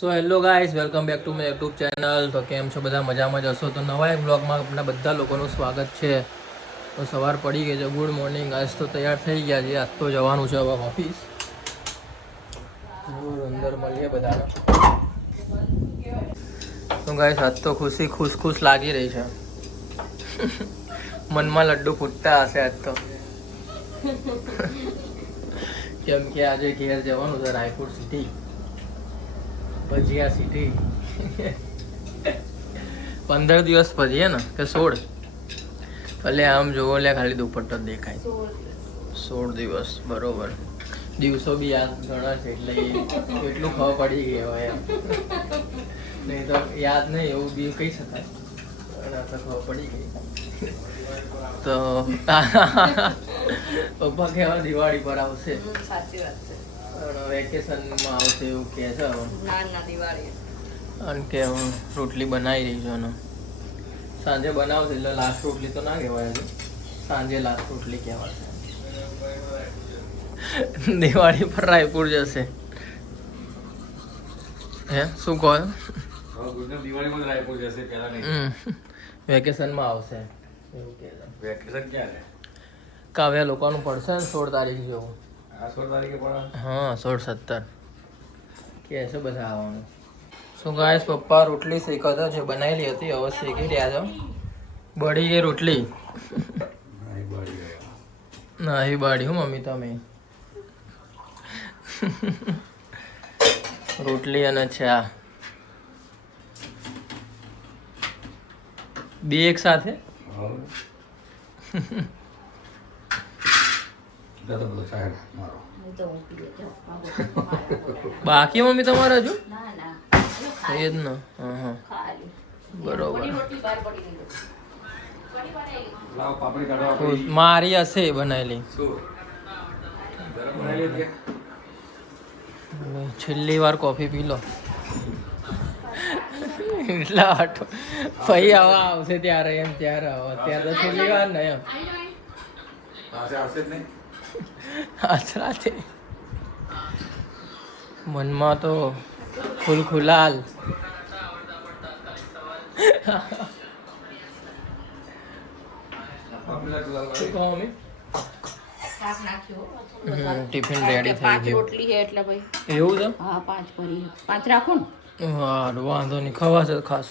So hello guys, welcome back to my YouTube channel. તો કેમ છો બધા? મજામાં જ હશો. તો નવા એક બ્લોગમાં આપણા બધા લોકોનું સ્વાગત છે. તો સવાર પડી ગઈ છે. Good morning. આજ તો તૈયાર થઈ ગયા છે. આજ તો જવાનું છે હવે ઓફિસ. અંદર મળીએ બધાને. તો ગાઈઝ આજ તો ખુશી ખુશ લાગી રહી છે. મનમાં લડ્ડુ ફૂટતા હશે આજ તો. કેમ કે આજે ઘેર જવાનું છે રાયપુર સિટી, ભજીયા સિટી. 15 દિવસ પછી ને કે 16? ભલે આમ જોવો લે, ખાલી દુપટ્ટો જ દેખાય. 16 દિવસ બરોબર. દિવસો બી યાદ ઘણા છે એટલે એટલું ખબર પડી ગઈ હોય એમ. નહીં તો યાદ નહીં એવું બી કહી શકાય, પણ આ તો ખબર પડી ગઈ. તો પપ્પા કહેવા દિવાળી પર આવશે. સાચી વાત છે. વેકેશનમાં આવશે એવું કહે છે. ના દિવાળી અને કે હું રોટલી બનાવી રહી છું અને સાંજે બનાવશે એટલે લાસ્ટ રોટલી તો ના કહેવાય, હજુ સાંજે લાસ્ટ રોટલી કહેવાશે. દિવાળી પર રાયપુર જશે. હે શું કહો? દિવાળીમાં રાયપુર જશે, પહેલા નહીં. વેકેશનમાં આવશે એવું કહે છે. વેકેશન ક્યારે? કાવ્યા લોકોનું પડશે ને 16 તારીખ જેવું. આ 16 તારીખે પણ હા 16-17 કહે છે બધા આવવાનું. શું ગાઈસ, પપ્પા રોટલી શેકતા છે, બનાવેલી હતી, હવે શેકી રહ્યા છો. બળી ગઈ રોટલી. નહીં બાળી હું મમ્મી તમે. રોટલી અને ચા બે એક સાથે. બાકી મમ્મી તમારે હજુ એ જ ને. હા બરોબર. લાવ પાપડી કાઢવા. મારી હશે બનાવેલી. શું ગરમ બનાવી દે. છેલ્લી વાર કોફી પી લો. એટલા આટો ભાઈ આવા આવશે ત્યારે એમ ત્યારે આવો ત્યારે તો છેલ્લી વાર ને એમ. આવશે જ નહીં. આચરાતે મનમાં તો ખુલખુલાલ. શું કહો મમ્મી? શાક નાખ્યો. ટિફિન રેડી થઈ 5 ગયું. રોટલી છે એટલે ભાઈ. એવું છે? હા 5 ભરી 5 રાખો ને. હા વાંધો નહીં, ખવાશે ખાસ.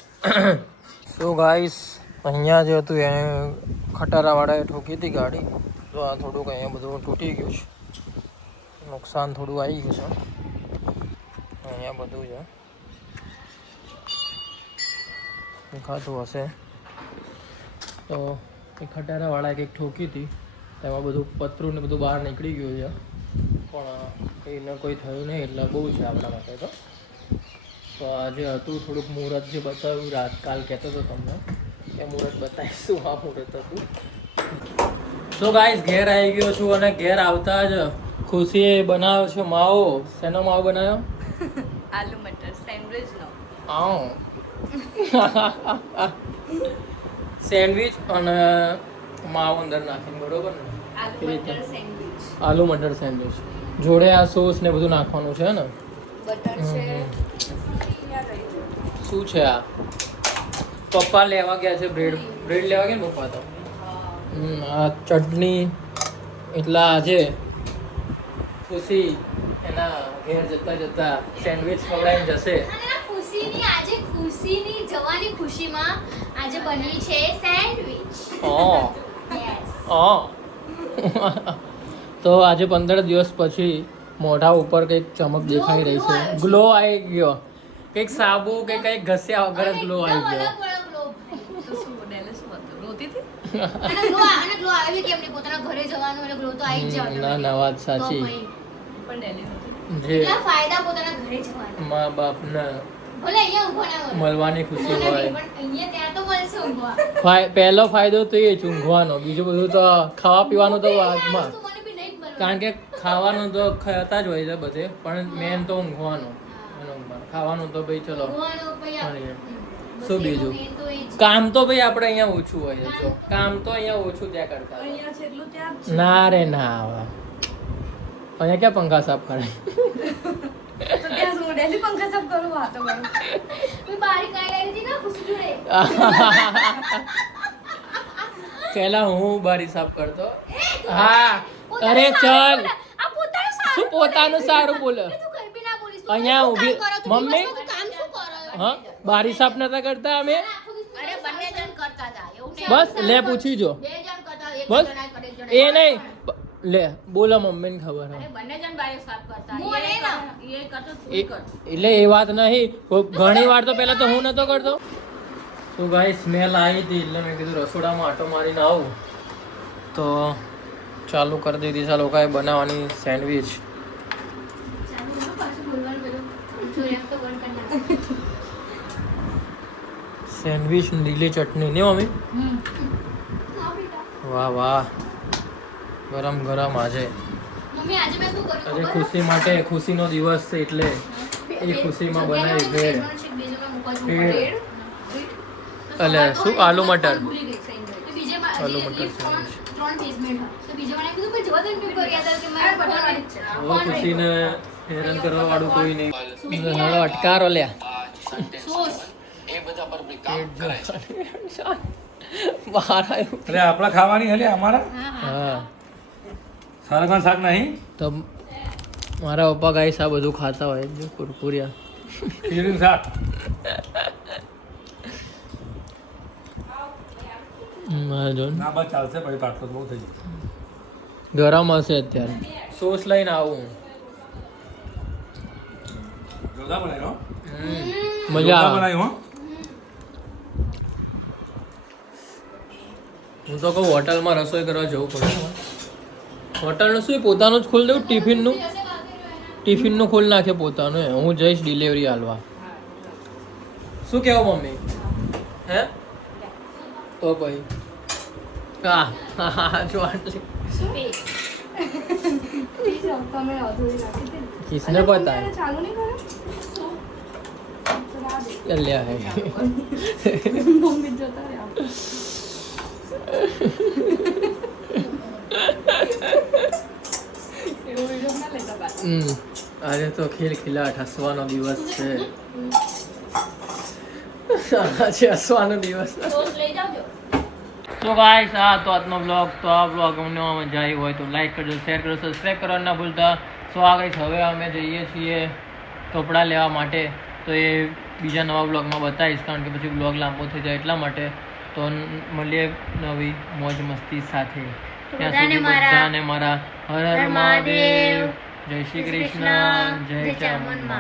તો ગાઈસ, અહીંયા જે હતું એને ખટારાવાળાએ ઠોકી હતી ગાડી, તો આ થોડુંક અહીંયા બધું તૂટી ગયું છે. નુકસાન થોડું આવી ગયું છે અહીંયા બધું છે. દેખાતું હશે. તો એ ખટારાવાળાએ કંઈક ઠોકી હતી, તેમાં બધું પતરું ને બધું બહાર નીકળી ગયું છે, પણ એને કોઈ થયું નહીં એટલે બહુ છે આપણા માટે. તો આજે હતું થોડુંક મુહૂર્ત જે બતાવ્યું રાત કાલ કહેતો હતો તમને કે મુહૂર્ત બતાવીશું. આ મુહૂર્ત હતું. તો ગાઈસ ઘેર આવી ગયો છું અને ઘેર આવતા જ ખુશીએ બનાવ્યો છે માવો. શેનો માવો બનાવ્યો? આલુ મટર સેન્ડવિચ નો. સેન્ડવિચ અને માવો અંદર નાખીને, બરોબર ને? આલુ મટર સેન્ડવિચ. આલુ મટર સેન્ડવિચ જોડે આ સોસ ને બધું નાખવાનું છે ને? બટર છે. શું છે આ? પપ્પા લેવા ગયા છે બ્રેડ લેવા ગયા ને પપ્પા તો. આ ચટણી. એટલા આજે ખુશી એના ઘેર જતા જતા સેન્ડવિચ ખવડાવીને જશે. ખુશીની જવાની ખુશીમાં આજે બની છે સેન્ડવિચ. તો આજે 15 દિવસ પછી મોઢા ઉપર કંઈક ચમક દેખાઈ રહી છે. ગ્લો આવી ગયો. કંઈક સાબુ કે કંઈક ઘસ્યા વગર ગ્લો આવી ગયો. તો શું ડેલેસ માં રોતી હતી. અને ગ્લો આવી કેમ નહીં? પોતાના ઘરે જવાનું એટલે ગ્લો તો આવી જ જવાનો. ના ના વાત સાચી. પણ ડેલેસ હતી. જે કેટલા ફાયદા પોતાના ઘરે જવાના. મા બાપને ભલે અહીંયા ઊભા ના મળે. મળવાની ખુશી હોય. પણ અહીંયા ત્યાં તો મળશે ઊભા. પહેલો ફાયદો તો એ જ ઊંઘવાનો. બીજું બધું તો ખાવા પીવાનું તો વાતમાં, વસ્તુ મને બી નહીં જ મળવાની. કારણ કે ખાવાનું તો ખાતા જ હોય છે બધે, પણ મેન તો ઊંઘવાનું. ખાવાનું તો ભાઈ ચલો ઊંઘવાનું પછી મળીએ. બસ શું એનું બીજું? main તો એ જ. કામ તો ભાઈ આપણે અહીંયા ઓછું હોય છે. જો કામ તો અહીંયા ઓછું ત્યાં કરતા હોય. અહીંયા છે એટલું ત્યાં જ છે. ના રે ના, આવા અહીંયા ક્યાં પંખા સાફ કરાય? તો ત્યાં શું ડેલી પંખા સાફ કરું વાતો કરું મેં બારી કાઢી લીધી ને ખુશી જોડે પેલા હું બારી સાફ કરતો હા અરે ચલ આ પોતાનું શું પોતાનું સારું બોલે તું કઈ બી ના બોલીશ તું અહીંયા શું ઊભી કામ કરો છો? મમ્મી દિવસમાં તું કામ શું કરો હા બારી સાફ નતા કરતા અમે અરે બંને જણ કરતા હતા એવું નહીં. બસ લે પૂછી જો બે જણ કરતા એક બસ જણા કરે, એક જણા એ નહીં લે બોલો મમ્મીને ખબર અરે હોય બંને જણ બારી સાફ કરતા હું અને એ ના. એ કરતો તું એ- કર એટલે એ વાત નહીં ઘણી વાર તો પહેલા તો હું નતો કરતો તો ગાઈ સ્મેલ આવી હતી એટલે મેં કીધું રસોડામાં આટો મારીને આવું તો ચાલુ કરી દીધી છે આ લોકોએ બનાવવાની સેન્ડવિચ ચાલો, હું પાછું બોલવાનું બધું. જોયા તો બંધ કરી નાખ. સેન્ડવિચ લીલી ચટણી નહીં મમ્મી હા, બેટા. વાહ વાહ ગરમ ગરમ આજે મમ્મી આજે મેં શું કર્યું આજે ખબર? ખુશી માટે ખુશીનો દિવસ છે એટલે એ ખુશીમાં બનાવી ભેળ ભેળ. અલે, શું? આલુ મટર. આલુ મટર sandwich. ઓ ખુશીને હેરાન કરવા વાળું કોઈ નહીં હળો અટકારો લ્યા બહાર આવ્યું અરે આપણા ખાવાની હલે અમારા હા સારા શાક નહીં તો મારા પપ્પા ગાઈસ આ બધું ખાતા હોય જો કુરકુરિયા ખીરું શાક મારા જોન ના બસ ચાલશે પછી પાટલો બહુ થઈ ગયો ગરમ હશે અત્યારે સોસ લઈને આવું જોરદાર બનાવ્યો મજા જોરદાર આવે બનાવ્યું હો હું તો કહું હોટલમાં રસોઈ કરવા જવું પડે હોટલનું શું પોતાનું જ ખોલી દઉં ટિફિનનું ખોલી નાખે પોતાનું હું જઈશ ડિલિવરી હાલવા શું કહેવું મમ્મી હે તો ભાઈ હા જો આટલી તમે અધૂરી રાખી હતી ને. કિસને પતા હે ચાલુ નહીં કરે લ્યા હે મમ્મી જતા રહ્યા એવો વિડીયો ના લેતા પાછા. આજે તો ખિલખિલાટ હસવાનો દિવસ છે આજે હસવાનો દિવસ સોસ લઈ જાવજો. તો ગાઈસ આ તો આજનો બ્લોગ તો આ બ્લોગ અમને મજા આવી હોય તો લાઈક કરજો શેર કરજો સબસ્ક્રાઈબ કરવાનું ના ભૂલતા સો આ ગાઈસ હવે અમે જઈએ છીએ કપડાં લેવા માટે તો એ બીજા નવા બ્લોગમાં બતાવીશ કારણ કે પછી બ્લોગ લાંબો થઈ જાય એટલા માટે તો મળીએ નવી મોજ મસ્તી સાથે ત્યાં સુધી બધાને મારા હર હર મહાદેવ જય શ્રી કૃષ્ણ જય ચામુંડ